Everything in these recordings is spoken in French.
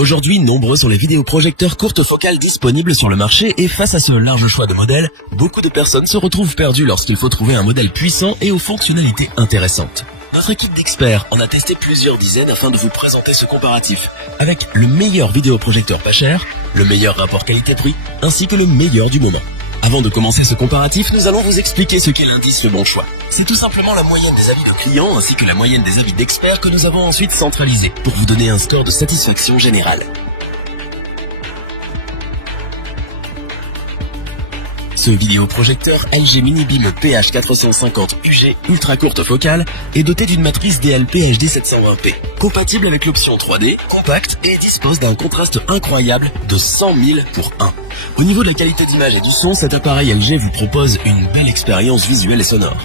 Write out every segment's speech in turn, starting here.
Aujourd'hui, nombreux sont les vidéoprojecteurs courte focale disponibles sur le marché et face à ce large choix de modèles, beaucoup de personnes se retrouvent perdues lorsqu'il faut trouver un modèle puissant et aux fonctionnalités intéressantes. Notre équipe d'experts en a testé plusieurs dizaines afin de vous présenter ce comparatif, avec le meilleur vidéoprojecteur pas cher, le meilleur rapport qualité-prix, ainsi que le meilleur du moment. Avant de commencer ce comparatif, nous allons vous expliquer ce qu'est l'indice Le Bon Choix. C'est tout simplement la moyenne des avis de clients ainsi que la moyenne des avis d'experts que nous avons ensuite centralisés pour vous donner un score de satisfaction générale. Ce vidéoprojecteur LG Mini-Beam PH450UG ultra courte focale est doté d'une matrice DLP HD 720p, compatible avec l'option 3D, compact et dispose d'un contraste incroyable de 100 000 pour 1. Au niveau de la qualité d'image et du son, cet appareil LG vous propose une belle expérience visuelle et sonore.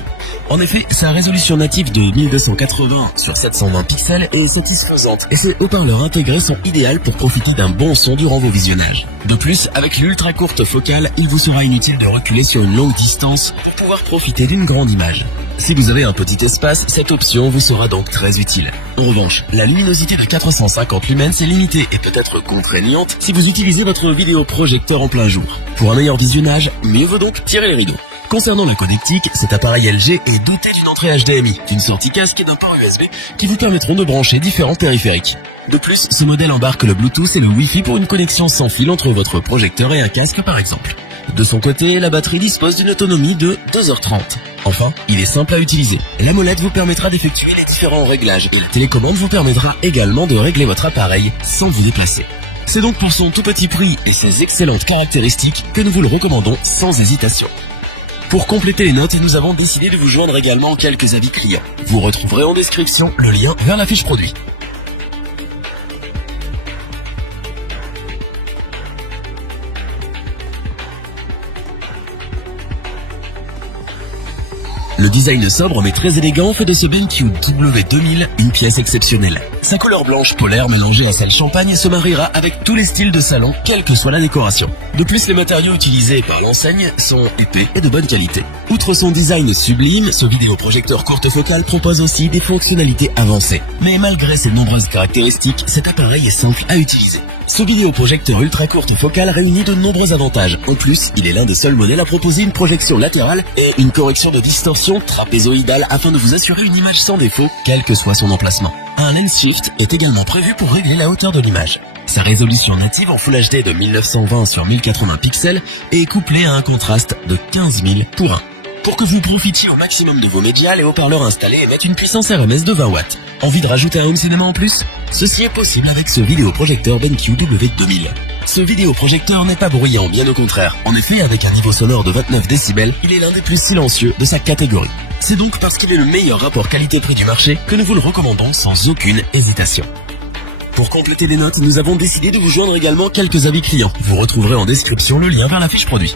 En effet, sa résolution native de 1280 sur 720 pixels est satisfaisante et ses haut-parleurs intégrés sont idéaux pour profiter d'un bon son durant vos visionnages. De plus, avec l'ultra courte focale, il vous sera inutile de reculer sur une longue distance pour pouvoir profiter d'une grande image. Si vous avez un petit espace, cette option vous sera donc très utile. En revanche, la luminosité de 450 lumens est limitée et peut être contraignante si vous utilisez votre vidéoprojecteur en plein jour. Pour un meilleur visionnage, mieux vaut donc tirer les rideaux. Concernant la connectique, cet appareil LG est doté d'une entrée HDMI, d'une sortie casque et d'un port USB qui vous permettront de brancher différents périphériques. De plus, ce modèle embarque le Bluetooth et le Wi-Fi pour une connexion sans fil entre votre projecteur et un casque par exemple. De son côté, la batterie dispose d'une autonomie de 2h30. Enfin, il est simple à utiliser. La molette vous permettra d'effectuer les différents réglages et la télécommande vous permettra également de régler votre appareil sans vous déplacer. C'est donc pour son tout petit prix et ses excellentes caractéristiques que nous vous le recommandons sans hésitation. Pour compléter les notes, nous avons décidé de vous joindre également quelques avis clients. Vous retrouverez en description le lien vers la fiche produit. Le design sobre mais très élégant fait de ce BenQ W2000 une pièce exceptionnelle. Sa couleur blanche polaire mélangée à celle champagne se mariera avec tous les styles de salon, quelle que soit la décoration. De plus, les matériaux utilisés par l'enseigne sont épais et de bonne qualité. Outre son design sublime, ce vidéoprojecteur courte focale propose aussi des fonctionnalités avancées. Mais malgré ses nombreuses caractéristiques, cet appareil est simple à utiliser. Ce vidéoprojecteur ultra courte focale réunit de nombreux avantages. En plus, il est l'un des seuls modèles à proposer une projection latérale et une correction de distorsion trapézoïdale afin de vous assurer une image sans défaut, quel que soit son emplacement. Un lens shift est également prévu pour régler la hauteur de l'image. Sa résolution native en Full HD de 1920 sur 1080 pixels est couplée à un contraste de 15 000 pour 1. Pour que vous profitiez au maximum de vos médias, les haut-parleurs installés émettent une puissance RMS de 20 watts. Envie de rajouter un home cinéma en plus? Ceci est possible avec ce vidéoprojecteur BenQ W2000. Ce vidéoprojecteur n'est pas bruyant, bien au contraire. En effet, avec un niveau sonore de 29 décibels, il est l'un des plus silencieux de sa catégorie. C'est donc parce qu'il est le meilleur rapport qualité-prix du marché que nous vous le recommandons sans aucune hésitation. Pour compléter les notes, nous avons décidé de vous joindre également quelques avis clients. Vous retrouverez en description le lien vers la fiche produit.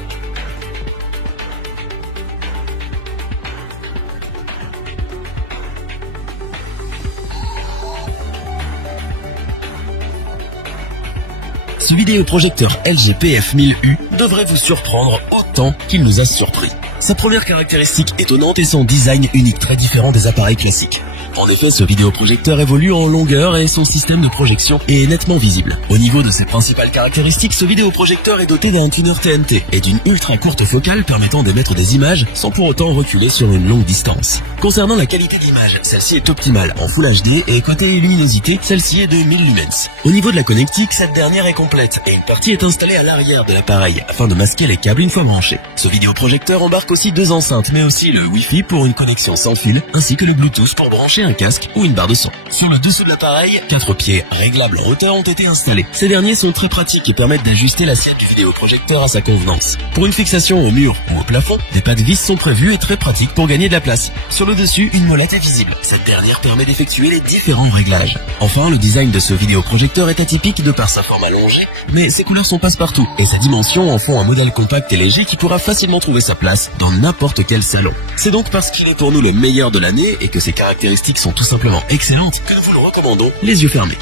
Ce vidéoprojecteur LG PF1000U devrait vous surprendre autant qu'il nous a surpris. Sa première caractéristique étonnante est son design unique très différent des appareils classiques. En effet, ce vidéoprojecteur évolue en longueur et son système de projection est nettement visible. Au niveau de ses principales caractéristiques, ce vidéoprojecteur est doté d'un tuner TNT et d'une ultra courte focale permettant d'émettre des images sans pour autant reculer sur une longue distance. Concernant la qualité d'image, celle-ci est optimale en Full HD et côté luminosité, celle-ci est de 1000 lumens. Au niveau de la connectique, cette dernière est complète et une partie est installée à l'arrière de l'appareil afin de masquer les câbles une fois branchés. Ce vidéoprojecteur embarque aussi deux enceintes mais aussi le Wi-Fi pour une connexion sans fil ainsi que le Bluetooth pour brancher un casque ou une barre de son. Sur le dessous de l'appareil, 4 pieds réglables en hauteur ont été installés. Ces derniers sont très pratiques et permettent d'ajuster l'assiette du vidéoprojecteur à sa convenance. Pour une fixation au mur ou au plafond, des pas de vis sont prévus et très pratiques pour gagner de la place. Sur le dessus, une molette est visible. Cette dernière permet d'effectuer les différents réglages. Enfin, le design de ce vidéoprojecteur est atypique de par sa forme allongée, mais ses couleurs sont passe-partout et sa dimension en font un modèle compact et léger qui pourra facilement trouver sa place dans n'importe quel salon. C'est donc parce qu'il est pour nous le meilleur de l'année et que ses caractéristiques sont tout simplement excellentes que nous vous le recommandons les yeux fermés.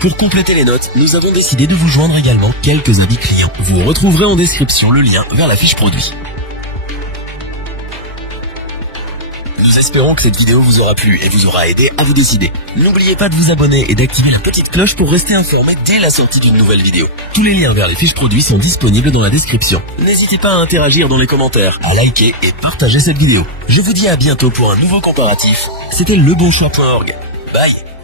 Pour compléter les notes, nous avons décidé de vous joindre également quelques avis clients. Vous retrouverez en description le lien vers la fiche produit. Nous espérons que cette vidéo vous aura plu et vous aura aidé à vous décider. N'oubliez pas de vous abonner et d'activer la petite cloche pour rester informé dès la sortie d'une nouvelle vidéo. Tous les liens vers les fiches produits sont disponibles dans la description. N'hésitez pas à interagir dans les commentaires, à liker et partager cette vidéo. Je vous dis à bientôt pour un nouveau comparatif. C'était lebonchoix.org. Bye.